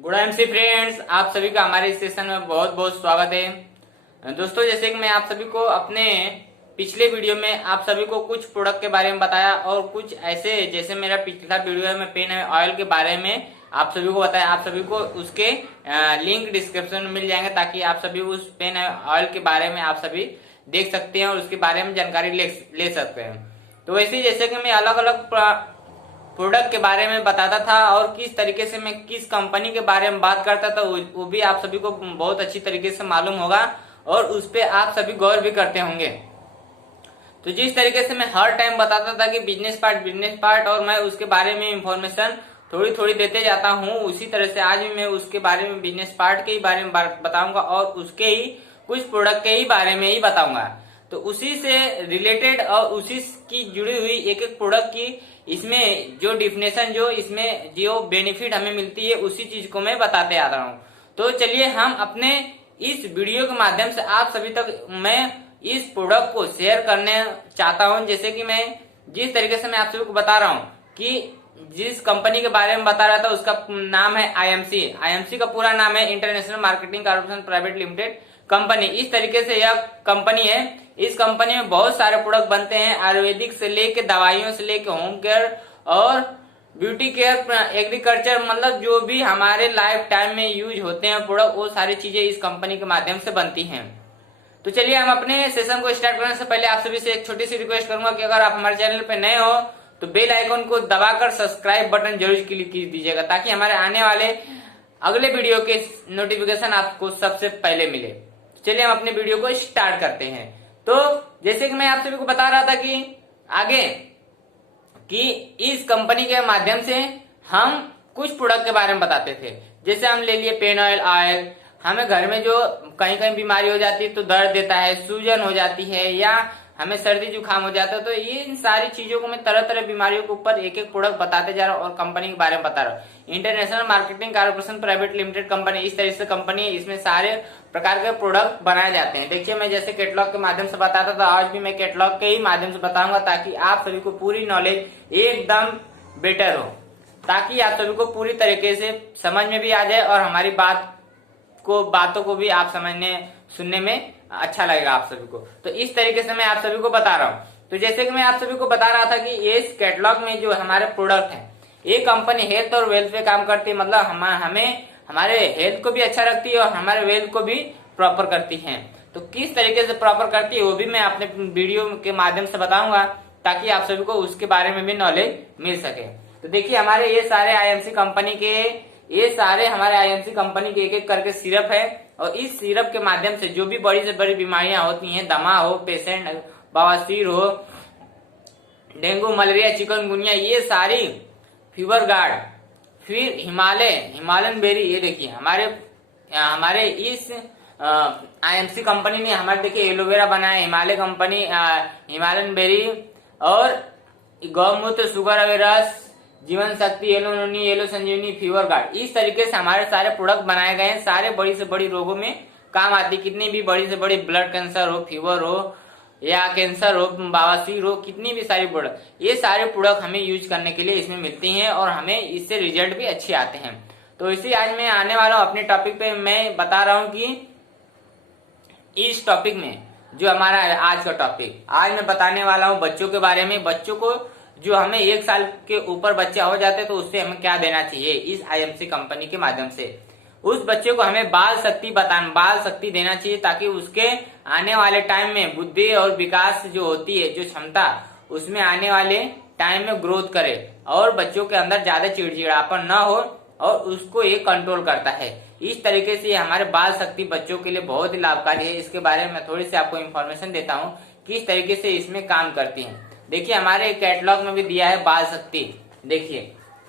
Good MC friends, आप सभी का हमारे इस सेशन में बहुत बहुत स्वागत है। दोस्तों, जैसे कि मैं आप सभी को अपने पिछले वीडियो में आप सभी को कुछ प्रोडक्ट के बारे में बताया और कुछ ऐसे जैसे मेरा पिछला वीडियो है मैं पेन ऑयल के बारे में आप सभी को बताया। आप सभी को उसके लिंक डिस्क्रिप्शन में मिल जाएंगे ताकि आप सभी उस पेन ऑयल के बारे में आप सभी देख सकते हैं और उसके बारे में जानकारी ले सकते हैं। तो वैसे जैसे कि मैं अलग अलग प्रोडक्ट के बारे में बताता था और किस तरीके से मैं किस कंपनी के बारे में बात करता था वो भी आप सभी को बहुत अच्छी तरीके से मालूम होगा और उस पे आप सभी गौर भी करते होंगे। तो जिस तरीके से मैं हर टाइम बताता था कि बिजनेस पार्ट और मैं उसके बारे में इंफॉर्मेशन थोड़ी थोड़ी देते जाता हूँ, उसी तरह से आज भी मैं उसके बारे में बिजनेस पार्ट के ही बारे में बताऊंगा और उसके ही कुछ प्रोडक्ट के ही बारे में ही बताऊंगा। तो उसी से रिलेटेड और उसी की जुड़ी हुई एक एक प्रोडक्ट की इसमें जो डिफिनेशन जो इसमें जो बेनिफिट हमें मिलती है उसी चीज को मैं बताते आ रहा हूँ। तो चलिए हम अपने इस वीडियो के माध्यम से आप सभी तक मैं इस प्रोडक्ट को शेयर करने चाहता हूँ। जैसे कि मैं जिस तरीके से मैं आप सभी को बता रहा हूँ कि जिस कंपनी के बारे में बता रहा था उसका नाम है आईएमसी का पूरा नाम है international marketing corporation private limited company. इस तरीके से यह कंपनी है। इस कंपनी में बहुत सारे प्रोडक्ट बनते हैं, आयुर्वेदिक से लेके दवाइयों से लेके होम केयर और ब्यूटी केयर, एग्रीकल्चर, मतलब जो भी हमारे लाइफ टाइम में यूज होते हैं प्रोडक्ट वो सारी चीजें इस कंपनी के माध्यम से बनती हैं। तो चलिए हम अपने सेशन को स्टार्ट करने से पहले आप सभी से एक छोटी सी रिक्वेस्ट करूंगा कि अगर आप हमारे चैनल पे नए हो तो बेल आइकन को दबाकर सब्सक्राइब बटन जरूर क्लिक कर दीजिएगा ताकि हमारे आने वाले अगले वीडियो के नोटिफिकेशन आपको सबसे पहले मिले। चलिए हम अपने वीडियो को स्टार्ट करते हैं। तो जैसे कि मैं आप सभी को बता रहा था कि आगे कि इस कंपनी के माध्यम से हम कुछ प्रोडक्ट के बारे में बताते थे। जैसे हम ले लिए पेन ऑयल, हमें घर में जो कहीं कहीं बीमारी हो जाती है तो दर्द देता है, सूजन हो जाती है या हमें सर्दी जुकाम हो जाता है, तो ये इन सारी चीजों को मैं तरह तरह बीमारियों के ऊपर एक एक प्रोडक्ट बताते जा रहा हूँ और कंपनी के बारे में बता रहा हूँ। International marketing corporation private limited company इस तरह से कंपनी है, इसमें सारे प्रकार के प्रोडक्ट बनाए जाते हैं। देखिए मैं जैसे कैटलॉग के माध्यम से बताता था, आज भी मैं कैटलॉग के ही माध्यम से बताऊंगा ताकि आप सभी को पूरी नॉलेज एकदम बेटर हो, ताकि आप सभी को पूरी तरीके से समझ में भी आ जाए और हमारी बातों को भी आप समझने सुनने में अच्छा लगेगा आप सभी को। तो इस तरीके से मैं आप सभी को बता रहा हूँ। तो जैसे कि मैं आप सभी को बता रहा था कि इस कैटलॉग में जो हमारे प्रोडक्ट हैं ये कंपनी हेल्थ और वेल्थ पे काम करती है, मतलब हमें हमारे हेल्थ को भी अच्छा रखती है और हमारे वेल्थ को भी प्रॉपर करती है। तो किस तरीके से प्रॉपर करती है वो भी मैं अपने वीडियो के माध्यम से बताऊंगा ताकि आप सभी को उसके बारे में भी नॉलेज मिल सके। तो देखिए हमारे ये सारे आईएमसी कंपनी के एक एक करके सिरप है और इस सिरप के माध्यम से जो भी बड़ी से बड़ी बीमारियां होती हैं, दमा हो, पेशेंट बवासीर हो, डेंगू, मलेरिया, चिकनगुनिया, ये सारी फीवर गार्ड, फिर हिमालयन बेरी, ये देखिए हमारे इस आईएमसी कंपनी ने हमारे देखिए एलोवेरा बनाया, हिमालयन बेरी और गौमूत्र, शुगर अवेरस, जीवन शक्ति, येलो नोनी, येलो संजीवनी, फीवर गार्ड, इस तरीके से हमारे सारे प्रोडक्ट बनाए गए हैं। सारे बड़ी से बड़ी रोगों में काम आती, कितनी भी बड़ी से बड़ी ब्लड कैंसर हो, फीवर हो या कैंसर हो, बवासीर हो, कितनी भी सारी प्रोडक्ट, ये सारे प्रोडक्ट हमें यूज करने के लिए इसमें मिलती हैं और हमें इससे रिजल्ट भी अच्छे आते हैं। तो इसी आज मैं आने वाला हूँ अपने टॉपिक पे। मैं बता रहा हूँ कि इस टॉपिक में जो हमारा आज का टॉपिक, आज मैं बताने वाला हूँ बच्चों के बारे में। बच्चों को जो हमें 1 साल के ऊपर बच्चा हो जाते हैं तो उससे हमें क्या देना चाहिए इस आईएमसी कंपनी के माध्यम से। उस बच्चे को हमें बाल शक्ति देना चाहिए ताकि उसके आने वाले टाइम में बुद्धि और विकास जो होती है, जो क्षमता उसमें आने वाले टाइम में ग्रोथ करे और बच्चों के अंदर ज्यादा चिड़चिड़ापन न हो और उसको ये कंट्रोल करता है। इस तरीके से हमारे बाल शक्ति बच्चों के लिए बहुत ही लाभकारी है। इसके बारे में थोड़ी सी आपको इन्फॉर्मेशन देता हूँ किस तरीके से इसमें काम करती है। देखिए हमारे कैटलॉग में भी दिया है बाल शक्ति। देखिए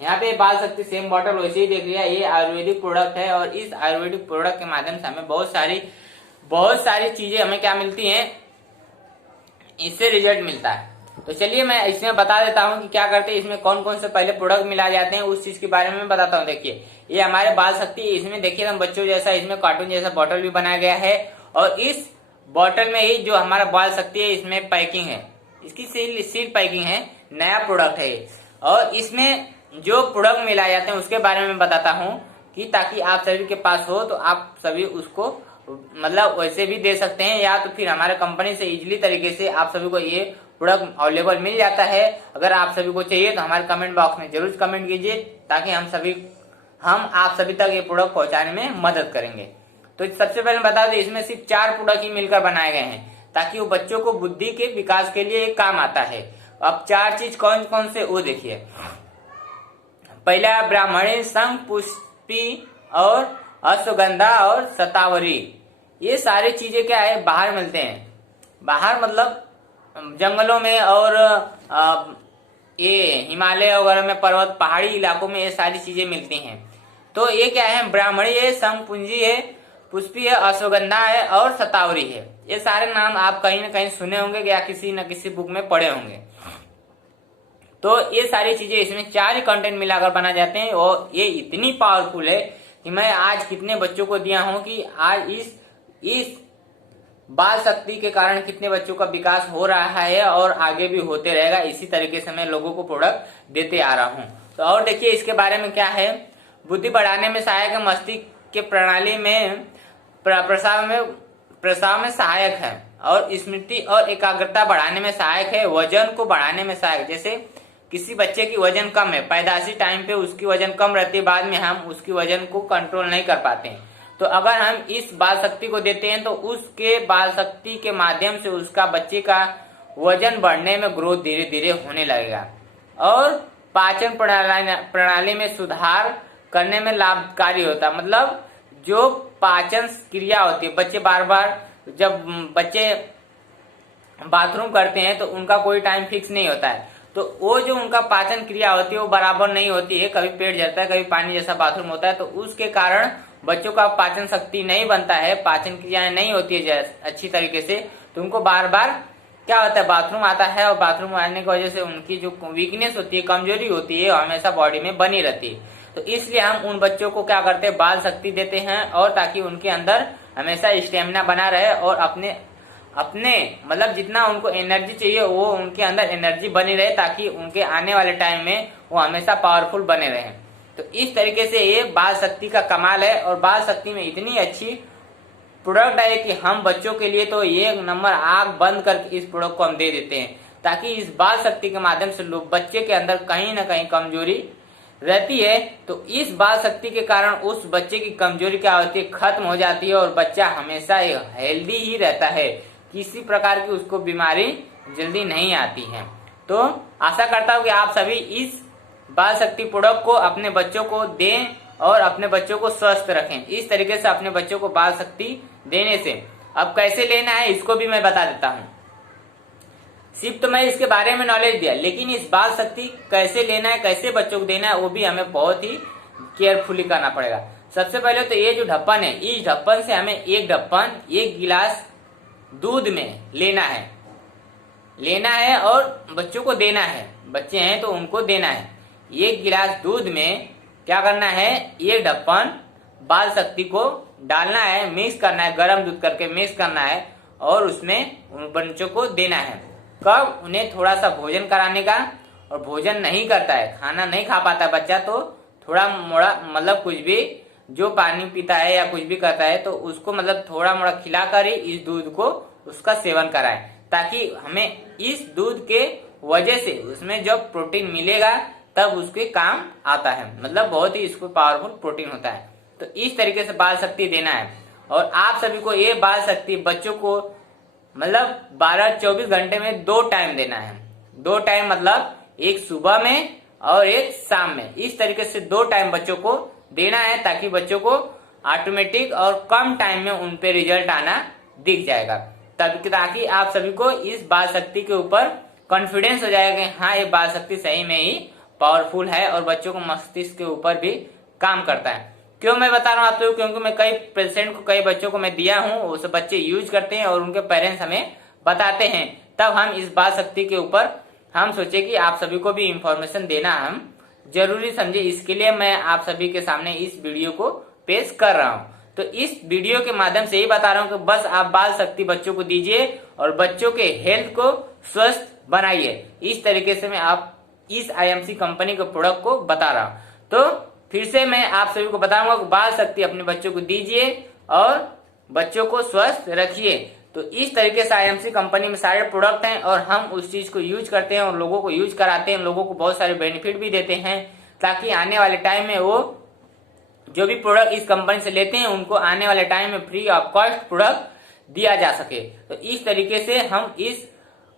यहाँ पे बाल शक्ति सेम बॉटल वैसे ही देख लिया, ये आयुर्वेदिक प्रोडक्ट है और इस आयुर्वेदिक प्रोडक्ट के माध्यम से हमें बहुत सारी चीजें हमें क्या मिलती हैं, इससे रिजल्ट मिलता है। तो चलिए मैं इसमें बता देता हूँ कि क्या करते हैं, इसमें कौन कौन से पहले प्रोडक्ट मिलाए जाते हैं उस चीज के बारे में बताता हूँ। देखिए ये हमारे बाल शक्ति, इसमें देखिए हम बच्चों जैसा इसमें कार्टून जैसा बॉटल भी बनाया गया है और इस बॉटल में ही जो हमारा बाल शक्ति है इसमें पैकिंग है, इसकी सील पैकिंग है, नया प्रोडक्ट है और इसमें जो प्रोडक्ट मिलाए जाते हैं उसके बारे में बताता हूँ। कि ताकि आप सभी के पास हो तो आप सभी उसको मतलब वैसे भी दे सकते हैं, या तो फिर हमारे कंपनी से इजीली तरीके से आप सभी को ये प्रोडक्ट अवेलेबल मिल जाता है। अगर आप सभी को चाहिए तो हमारे कमेंट बॉक्स में जरूर कमेंट कीजिए, ताकि हम आप सभी तक ये प्रोडक्ट पहुंचाने में मदद करेंगे। तो सबसे पहले बता दें, इसमें सिर्फ 4 प्रोडक्ट ही मिलकर बनाए गए हैं, ताकि वो बच्चों को बुद्धि के विकास के लिए काम आता है। अब 4 चीज कौन कौन से वो देखिए। पहला ब्राह्मणी, शंख पुष्पी और अश्वगंधा और शतावरी। ये सारी चीजें क्या है, बाहर मिलते हैं। बाहर मतलब जंगलों में और ये हिमालय वगैरह में, पर्वत पहाड़ी इलाकों में ये सारी चीजें मिलती हैं। तो ये क्या है, ब्राह्मणी है, शंख पुंजी है, पुष्पी है, अश्वगंधा है और शतावरी है। ये सारे नाम आप कहीं ना कहीं सुने होंगे या किसी न किसी बुक में पढ़े होंगे। तो ये सारी चीजें इसमें 4 ही कंटेंट मिलाकर बना जाते हैं, और ये इतनी पावरफुल है कि मैं आज कितने बच्चों को दिया हूं कि आज इस बाल शक्ति के कारण कितने बच्चों का विकास हो रहा है और आगे भी होते रहेगा। इसी तरीके से मैं लोगों को प्रोडक्ट देते आ रहा हूं। तो और देखिए इसके बारे में क्या है, बुद्धि बढ़ाने में सहायक है, मस्तिष्क के प्रणाली में प्रसाव में सहायक है, और स्मृति और एकाग्रता बढ़ाने में सहायक है, वजन को बढ़ाने में सहायक। जैसे किसी बच्चे की वजन कम है, पैदाइशी टाइम पे उसकी वजन कम रहती है, बाद में हम उसकी वजन को कंट्रोल नहीं कर पाते हैं। तो अगर हम इस बाल शक्ति को देते हैं तो उसके बाल शक्ति के माध्यम से उसका बच्चे का वजन बढ़ने में ग्रोथ धीरे धीरे होने लगेगा, और पाचन प्रणाली में सुधार करने में लाभकारी होता है। मतलब जो पाचन क्रिया होती है, बच्चे बार बार जब बच्चे बाथरूम करते हैं तो उनका कोई टाइम फिक्स नहीं होता है, तो वो जो उनका पाचन क्रिया होती है वो बराबर नहीं होती है। कभी पेट जलता है, कभी पानी जैसा बाथरूम होता है, तो उसके कारण बच्चों का पाचन शक्ति नहीं बनता है, पाचन क्रियाएं नहीं होती है अच्छी तरीके से। तो उनको बार बार क्या होता है, बाथरूम आता है, और बाथरूम आने की वजह से उनकी जो वीकनेस होती है, कमजोरी होती है, हमेशा बॉडी में बनी रहती है। तो इसलिए हम उन बच्चों को क्या करते हैं, बाल शक्ति देते हैं, और ताकि उनके अंदर हमेशा स्टेमिना बना रहे, और अपने मतलब जितना उनको एनर्जी चाहिए वो उनके अंदर एनर्जी बनी रहे, ताकि उनके आने वाले टाइम में वो हमेशा पावरफुल बने रहे। तो इस तरीके से ये बाल शक्ति का कमाल है, और बाल शक्ति में इतनी अच्छी प्रोडक्ट है कि हम बच्चों के लिए तो एक नंबर आग बंद करके इस प्रोडक्ट को हम दे देते हैं, ताकि इस बाल शक्ति के माध्यम से लोग बच्चे के अंदर कहीं ना कहीं कमजोरी रहती है, तो इस बाल शक्ति के कारण उस बच्चे की कमजोरी क्या होती है, खत्म हो जाती है, और बच्चा हमेशा हेल्दी ही रहता है, किसी प्रकार की उसको बीमारी जल्दी नहीं आती है। तो आशा करता हूँ कि आप सभी इस बाल शक्ति प्रोडक्ट को अपने बच्चों को दें और अपने बच्चों को स्वस्थ रखें। इस तरीके से अपने बच्चों को बाल शक्ति देने से अब कैसे लेना है इसको भी मैं बता देता हूँ। सिर्फ तो मैं इसके बारे में नॉलेज दिया, लेकिन इस बाल शक्ति कैसे लेना है, कैसे बच्चों को देना है, वो भी हमें बहुत ही केयरफुली करना पड़ेगा। सबसे पहले तो ये जो ढक्कन है, इस ढक्कन से हमें एक गिलास दूध में लेना है और बच्चों को देना है। बच्चे हैं तो उनको देना है। 1 गिलास दूध में क्या करना है, एक ढक्कन बाल शक्ति को डालना है, मिक्स करना है, गर्म दूध करके मिक्स करना है, और उसमें उन बच्चों को देना है। कब, उन्हें थोड़ा सा भोजन कराने का, और भोजन नहीं करता है, खाना नहीं खा पाता बच्चा, तो थोड़ा मोड़ा मतलब कुछ भी जो पानी पीता है या कुछ भी करता है तो उसको मतलब थोड़ा मोड़ा खिलाकर ही इस दूध को उसका सेवन कराएं, ताकि हमें इस दूध के वजह से उसमें जब प्रोटीन मिलेगा तब उसके काम आता है। मतलब बहुत ही इसको पावरफुल प्रोटीन होता है। तो इस तरीके से बाल शक्ति देना है, और आप सभी को ये बाल शक्ति बच्चों को मतलब 12-24 घंटे में 2 टाइम देना है। 2 टाइम मतलब एक सुबह में और एक शाम में, इस तरीके से 2 टाइम बच्चों को देना है, ताकि बच्चों को ऑटोमेटिक और कम टाइम में उन पे रिजल्ट आना दिख जाएगा। ताकि आप सभी को इस बाल शक्ति के ऊपर कॉन्फिडेंस हो जाएगा कि हाँ ये बाल शक्ति सही में ही पावरफुल है, और बच्चों को मस्तिष्क के ऊपर भी काम करता है। क्यों मैं बता रहा हूँ आप लोगों को, क्योंकि मैं कई पेशेंट को, कई बच्चों को मैं दिया हूँ, वो सब बच्चे यूज करते हैं और उनके पेरेंट्स हमें बताते हैं। तब हम इस बाल शक्ति के ऊपर हम सोचे कि आप सभी को भी इंफॉर्मेशन देना हम जरूरी समझे, इसके लिए मैं आप सभी के सामने इस वीडियो को पेश कर रहा हूँ। तो इस वीडियो के माध्यम से ही बता रहा हूँ कि बस आप बाल शक्ति बच्चों को दीजिए और बच्चों के हेल्थ को स्वस्थ बनाइए। इस तरीके से मैं आप इस IMC कंपनी के प्रोडक्ट को बता रहा हूँ। तो फिर से मैं आप सभी को बताऊंगा कि बाल शक्ति अपने बच्चों को दीजिए और बच्चों को स्वस्थ रखिए। तो इस तरीके से आईएमसी कंपनी में सारे प्रोडक्ट हैं और हम उस चीज को यूज करते हैं और लोगों को यूज कराते हैं, लोगों को बहुत सारे बेनिफिट भी देते हैं, ताकि आने वाले टाइम में वो जो भी प्रोडक्ट इस कंपनी से लेते हैं उनको आने वाले टाइम में फ्री ऑफ कॉस्ट प्रोडक्ट दिया जा सके। तो इस तरीके से हम इस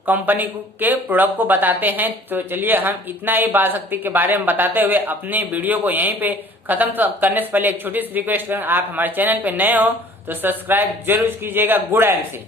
कंपनी के प्रोडक्ट को बताते हैं। तो चलिए हम इतना ही बाल शक्ति के बारे में बताते हुए अपने वीडियो को यहीं पे खत्म करने से पहले एक छोटी सी रिक्वेस्ट करें, आप हमारे चैनल पे नए हो तो सब्सक्राइब जरूर कीजिएगा गुड एम से।